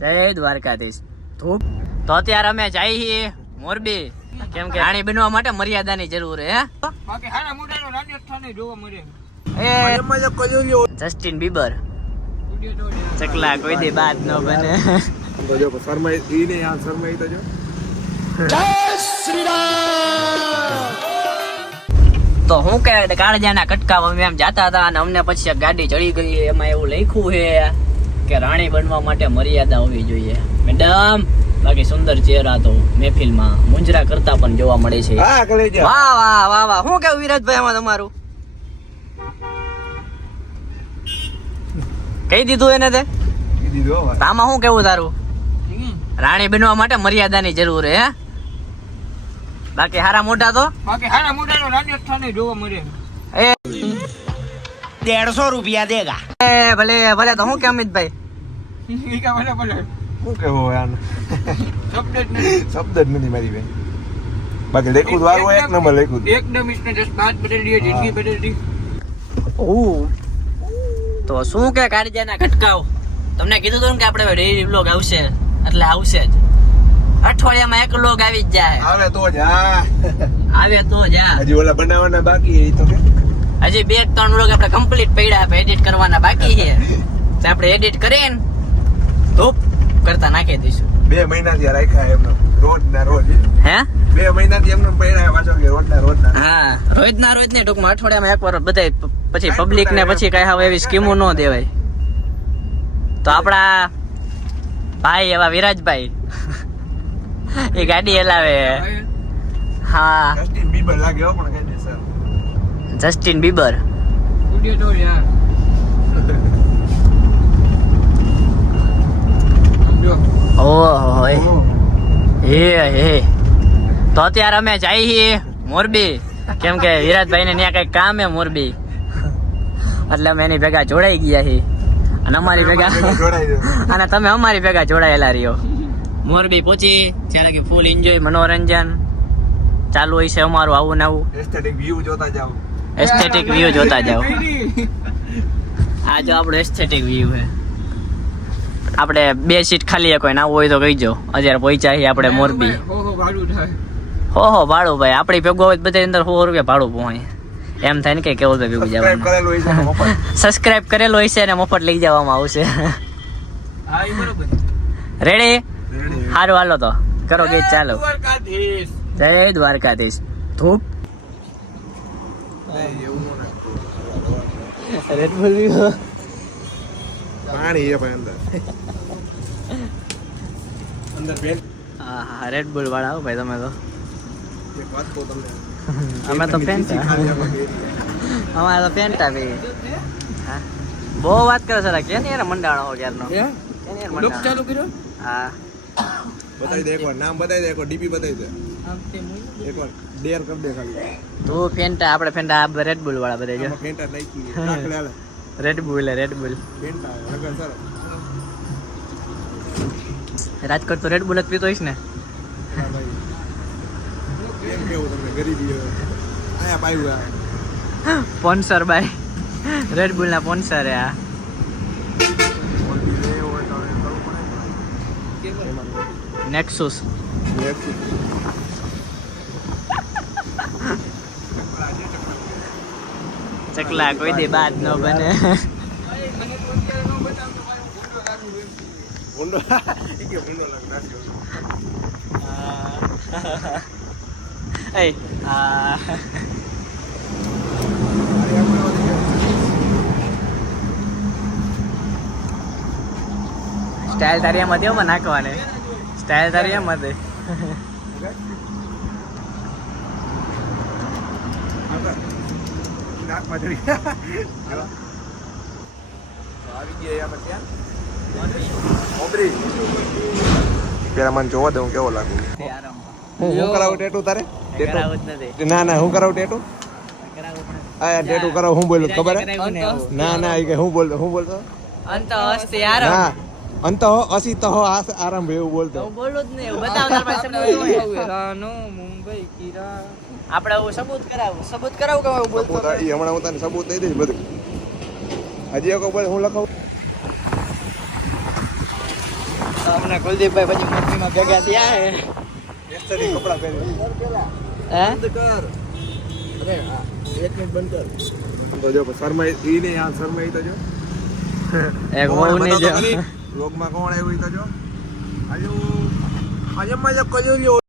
જય દ્વારકાધીશ. ધૂપ તો અત્યારે અમે જઈએ છીએ મોરબી, કેમ કે રાણી બનવા માટે મર્યાદાની જરૂર હે. બાકી હારા મોઢાનો રાજસ્થાને જોવા મળે. જસ્ટિન બીબર ચકલા કોઈ દી બાત ન બને. તો હું કે કાળજાના કટકા અમે એમ જાતા હતા અને અમને પછી ગાડી ચડી ગઈ. એમાં એવું લખ્યું છે કે રાણી બનવા માટે મર્યાદા હોવી જોઈએ. મેડમ બાકી સુંદર ચહેરા તો મહેફિલમાં મુંજરા કરતા પણ જોવા મળે છે. વાહ વાહ વાહ વાહ. શું કેવું વિરાજભાઈ આમાં તમારું? કહી દીધું એને તે? આમાં શું કેવું તારું? રાણી બનવા માટે મર્યાદાની જરૂર હે. બાકી હારા મોઢા તો રાજસ્થાને જોવા મળે. 150 રૂપિયા દેગા. ભલે ભલે. તો શું કે અમિતભાઈ શું કેવો યાર, શબ્દ જ નથી મારી બેન. બાકી લેખું વાળું એક નંબર લેખું. એકદમ इसने जस्ट बात बदल दी, जिंदगी बदल दी. તો શું કે કાળજાના કટકાવ તમને કીધું હતું ને કે આપણે ડેઈલી વ્લોગ આવશે, એટલે આવશે જ. અઠવાડિયામાં એક વ્લોગ આવી જ જાય. આવે તો જા, આવે તો જા. હજી ઓલા બનાવવાના બાકી એ તો કે હજી 2-3 વ્લોગ આપણે કમ્પ્લીટ પડ્યા, એડિટ કરવાના બાકી છે. તો આપણે એડિટ કરીને ધૂપ કરતા નાખી દઈશું. 2 મહિનાથી રાખ્યા એમને રોજ ના રોજ. હે 2 મહિનાથી એમને પડ્યા પાછો કે રોજ ના. હા, રોજ ના રોજ ને ટૂંકમાં અઠવાડિયામાં એકવાર બધાય. પછી પબ્લિક ને પછી કઈ હવે એવી સ્કીમો ન દેવાય. તો આપણા ભાઈ એવા વિરાજભાઈ એ ગાડી હલાવે. હા, જસ્ટિન બીબર લાગે હો, પણ કઈ સર જસ્ટિન બીબર. સ્ટુડિયો તો યાર ઓહો હે હે. તો અત્યારે અમે જઈએ છીએ મોરબી, કેમ કે વિરાજભાઈ ને ત્યાં કઈક કામ હે મોરબી, એટલે અમે એની ભેગા જોડાઈ ગયા છીએ. અને અમારી ભેગા અને તમે અમારી ભેગા જોડાયેલા રહ્યો. મોરબી પહોંચી ત્યારે કે ફૂલ એન્જોય, મનોરંજન ચાલુ હોય છે અમારું આવું ને આવું. એસ્થેટિક વ્યૂ જોતા જાવ. એસ્થેટિક વ્યૂ જોતા જાવ. આ જો આપણો એસ્થેટિક વ્યૂ છે. આપણે 2 સીટ ખાલી કોઈ ના હોય તો કહીજો. અત્યારે પહોંચ્યા છીએ આપણે મોરબી. હો ભાડું ભાઈ આપણી ભેગો હોય બધા અંદર 100 રૂપિયા ભાડું પહોંચે. એમ થાય ને કે કેવું ભેગું જવાનું. સબસ્ક્રાઇબ કરેલો હોય છે ને મફત લઈ જવામાં આવશે. રેડી? સારું હાલો તો કરો ગીત ચાલો. જય દ્વારકાધીશ. ધૂપ રેડ બુલ પાણી એ ભાઈ અંદર બેન. હા, રેડ બુલ વાળા હો ભાઈ તમે તો. એક વાત કહું તમને, અમે તો ફેન્ટા. અમારે તો ફેન્ટા ભાઈ. હા, બહુ વાત કરે છે. કે ને યાર મંડાણો હો ક્યારનો. કે ને યાર લોક મંડાણો. ચાલુ કર્યો. હા, બતાવી દે એકવાર, નામ બતાવી દે એકવાર, ડીપી બતાવી દે એકવાર, ડેર કર દે ખાલી. તું ફેન્ટા, આપણે ફેન્ટા રેડ બુલ વાળા બધા જો. આમાં પેન્ટા નાખી નાખલે હાલે. રેડ બુલ પેન્ટા લગન સર રાજકોટ તો રેડ બુલ જ પીતો હોઈશ ને. કેમ કેવું તમને ગરીબી આયા પાયું સ્પોન્સર બાય રેડ બુલ ના સ્પોન્સર હે આ. નેક્સસ ચકલા કોઈ દી બાત ન બને. Hey, સ્ટાઇલ તારી એમ હતી નાખવાને. સ્ટાઇલ તારી એમ હતી. પેલા મને જોવા દઉં કેવો લાગુ. હું કરાવું ટેટુ તારે? ના ના હું કરાવું ટેટુ? આ ટેટુ કરાવ હું બોલું ખબર હે? ના ના એ કે હું બોલતો અંત અસ્તિ આરામ. ના અંત અસિત આરંભ એવું બોલતો. હું બોલું જ નહીં. બતાવ તાર પાસે મુંબઈ કિરા. આપણે સબૂત કરાવું કે હું બોલતો. એ હમણાં હું તને સબૂત દઈ દઈશ બધું. હજી એક બોલ હું લખાવું. હમણાં કુલદીપભાઈ પછી મોરબીમાં ભેગા થયા હે એસ્ટરી કપડા પહેરી હે બંધ કર અરે હા 1 મિનિટ બંધ કર તો જો શર્મા ઈ ને આ શર્મા ઈ તો જો એક બહુ નહીં જો વ્લોગમાં કોણ આવ્યું ઈ તો જો આજે મજા કલ્યો